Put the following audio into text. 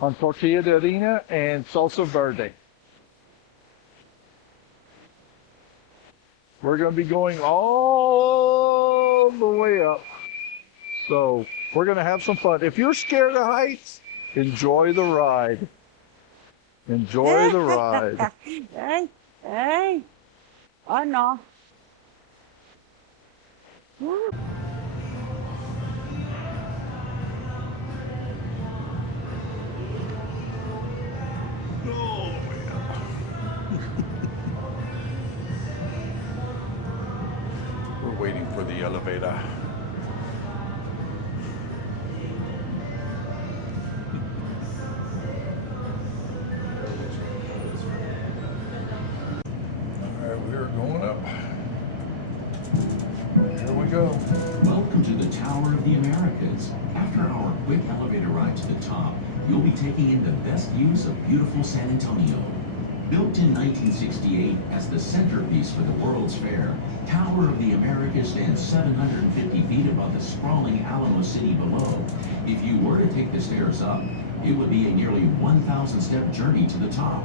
on tortilla de harina and salsa verde. We're going to be going all the way up. So we're going to have some fun. If you're scared of heights, enjoy the ride. Enjoy the ride. Hey, hey. Oh, no. We're waiting for the elevator. All right, we are going up. Here we go. Welcome to the Tower of the Americas. After our quick elevator ride to the top, you'll be taking in the best views of beautiful San Antonio. Built in 1968 as the centerpiece for the World's Fair, Tower of the Americas stands 750 feet above the sprawling Alamo City below. If you were to take the stairs up, it would be a nearly 1,000-step journey to the top.